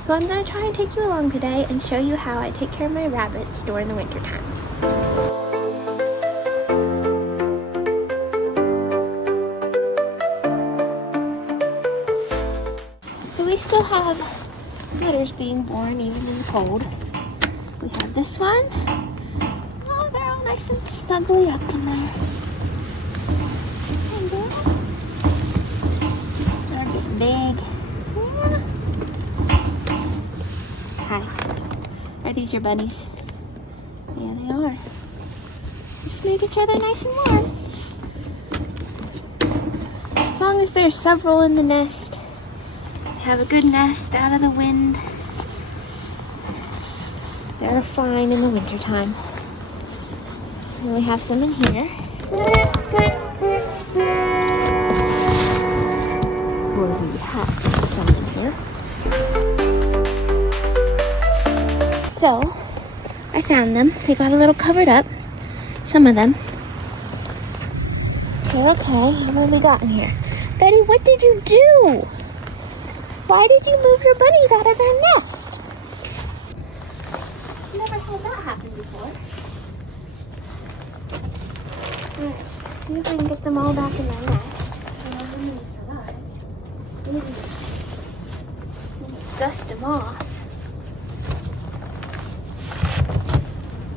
So I'm gonna try and take you along today and show you how I take care of my rabbits during the winter time. So we still have litters being born even in the cold. We have this one. Oh, they're all nice and snugly up in there. They're getting big. Yeah. Hi. Are these your bunnies? Yeah, they are. Just making sure they're nice and warm. As long as there's several in the nest, have a good nest out of the wind, they're fine in the winter time. And we have some in here. Or we have some in here. So, I found them. They got a little covered up. Some of them. They're okay. How many we got in here? Betty, what did you do? Why did you move your bunnies out of their nest? Never had that happen before. Alright, let's see if I can get them all back in their nest. Dust them off.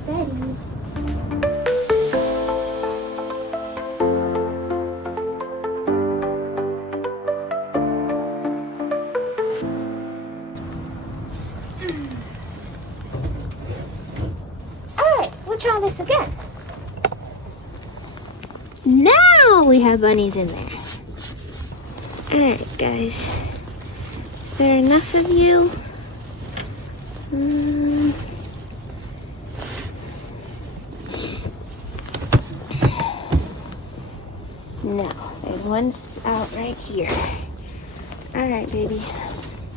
Betty. We'll try this again. Now we have bunnies in there. Alright, guys. Is there enough of you? No, there's one out right here. Alright, baby.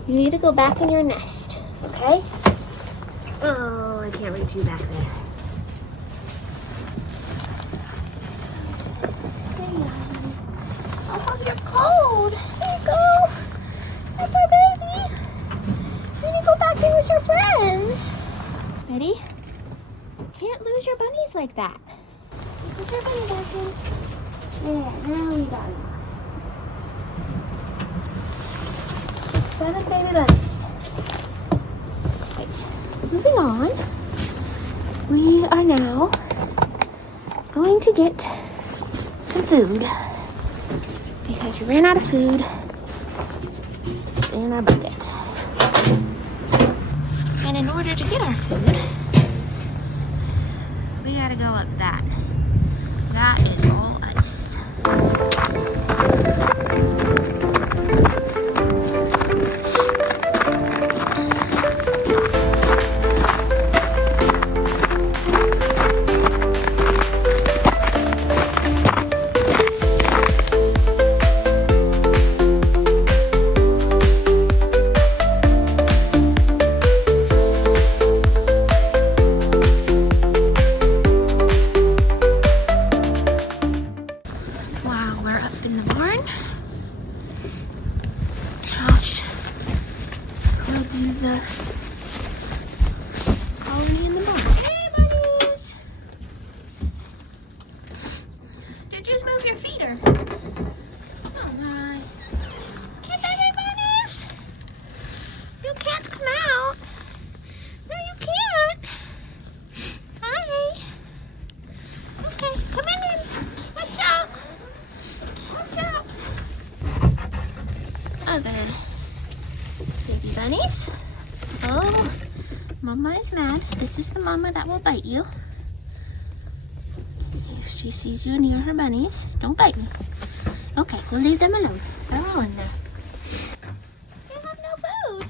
You need to go back in your nest, okay? Oh, I can't reach you back there. Oh, you're cold. There you go. Hi, poor baby. You need to go back in with your friends. Ready? You can't lose your bunnies like that. Put your bunny back in. There, now we got it. 7 baby bunnies. Right, moving on. We are now going to get some food because we ran out of food in our bucket. And in order to get our food, we gotta go up that. That is all ice. Baby bunnies. Oh, Mama is mad. This is the mama that will bite you. If she sees you near her bunnies, don't bite me. Okay, we'll leave them alone. They're all in there. You have no food.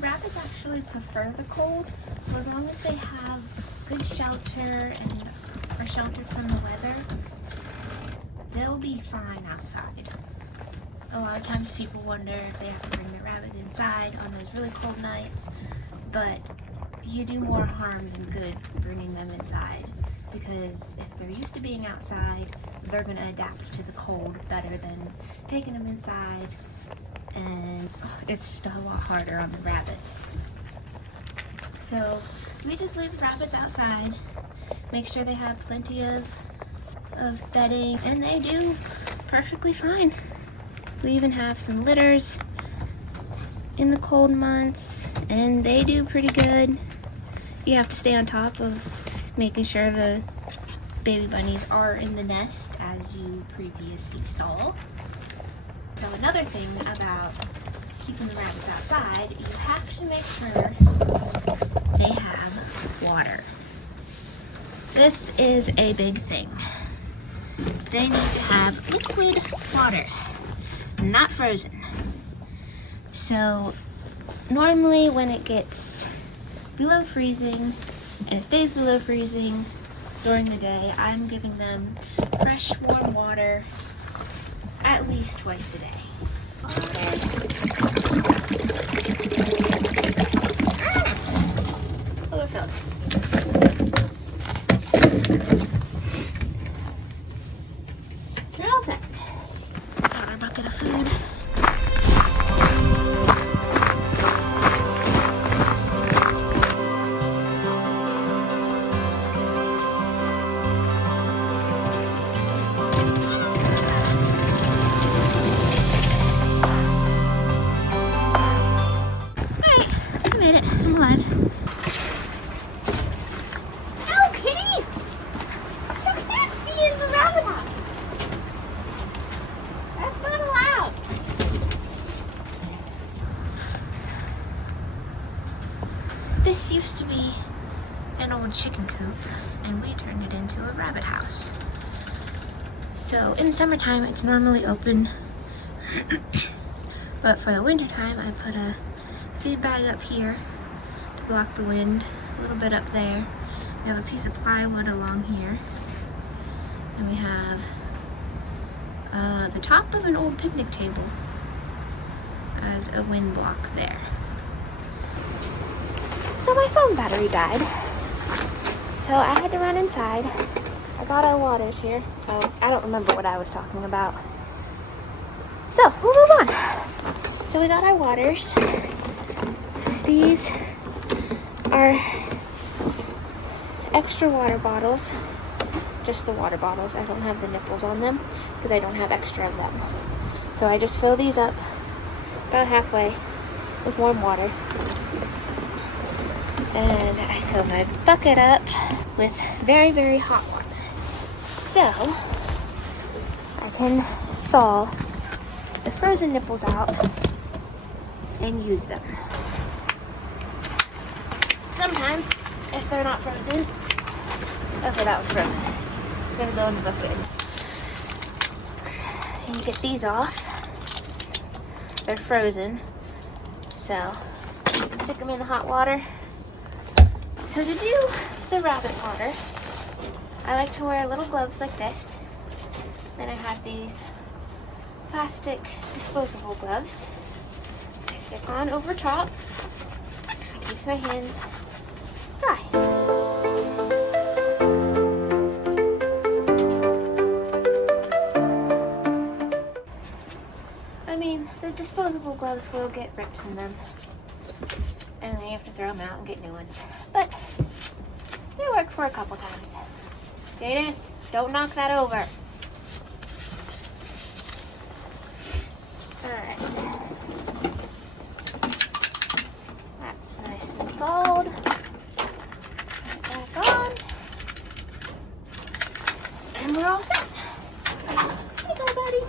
Rabbits actually prefer the cold, so as long as they have good shelter and are sheltered from the weather, they'll be fine outside. A lot of times people wonder if they have to bring their rabbits inside on those really cold nights, but you do more harm than good bringing them inside. because if they're used to being outside, they're going to adapt to the cold better than taking them inside, and it's just a lot harder on the rabbits. So we just leave the rabbits outside, make sure they have plenty of bedding, and they do perfectly fine. We even have some litters in the cold months, and they do pretty good. You have to stay on top of making sure the baby bunnies are in the nest, as you previously saw. So another thing about keeping the rabbits outside, you have to make sure they have water. This is a big thing. They need to have liquid water, not frozen. So normally when it gets below freezing and it stays below freezing during the day, I'm giving them fresh warm water at least twice a day. Overfilled. You're all set. Got our bucket of food. This used to be an old chicken coop, and we turned it into a rabbit house. So in the summertime, it's normally open, but for the wintertime, I put a feed bag up here to block the wind, a little bit up there. We have a piece of plywood along here, and we have the top of an old picnic table as a wind block there. So my phone battery died, so I had to run inside. I got our waters here. I don't remember what I was talking about. So we'll move on. So we got our waters. These are extra water bottles, just the water bottles. I don't have the nipples on them because I don't have extra of them. So I just fill these up about halfway with warm water. And I fill my bucket up with very, very hot water. So I can thaw the frozen nipples out and use them. Sometimes, if they're not frozen, okay, that one's frozen. It's gonna go in the bucket. And you get these off. They're frozen, so stick them in the hot water. So to do the rabbit water, I like to wear little gloves like this. Then I have these plastic disposable gloves I stick on over top. It keeps my hands dry. I mean, the disposable gloves will get rips in them, and then you have to throw them out and get new ones. But they work for a couple times. Jadis, don't knock that over. Alright. That's nice and thawed. Put it back on. And we're all set. Here you go, buddy.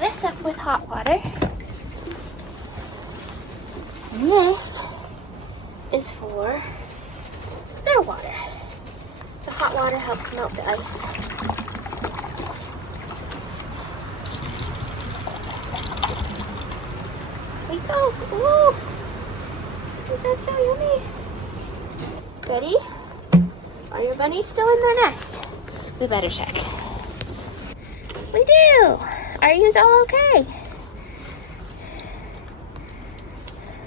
This up with hot water. And this is for their water. hot water helps melt the ice. Here we go. Ooh! Is that so yummy? Ready? Are your bunnies still in their nest? We better check. We do! Are you all okay?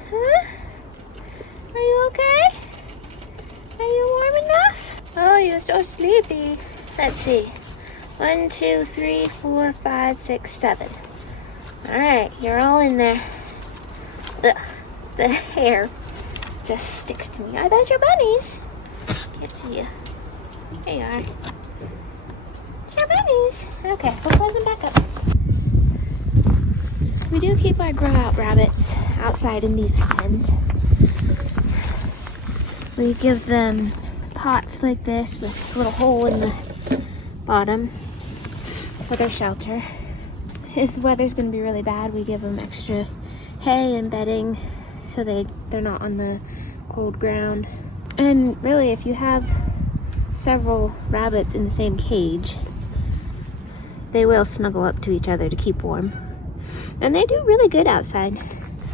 Huh? Are you okay? Are you warm enough? Oh, you're so sleepy. Let's see. 1, 2, 3, 4, 5, 6, 7. Alright, you're all in there. Ugh, the hair just sticks to me. Are those your bunnies? Can't see you. There you are. Your bunnies. Okay, we'll close them back up. We do keep our grow out rabbits outside in these pens. We give them pots like this with a little hole in the bottom for their shelter. If the weather's going to be really bad, we give them extra hay and bedding so they're not on the cold ground. And really, if you have several rabbits in the same cage, they will snuggle up to each other to keep warm. And they do really good outside.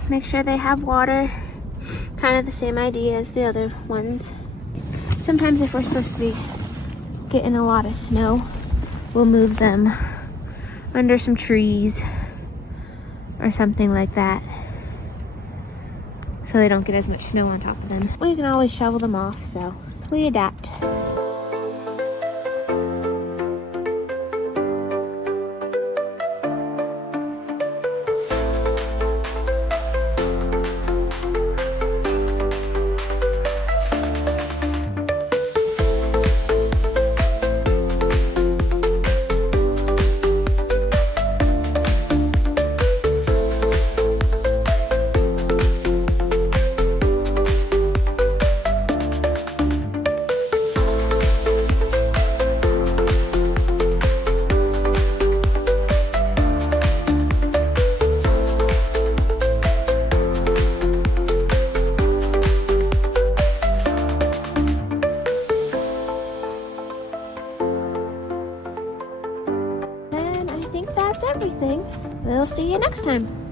Make sure they have water, kind of the same idea as the other ones. Sometimes if we're supposed to be getting a lot of snow, we'll move them under some trees or something like that so they don't get as much snow on top of them. We can always shovel them off, so we adapt. Everything. We'll see you next time.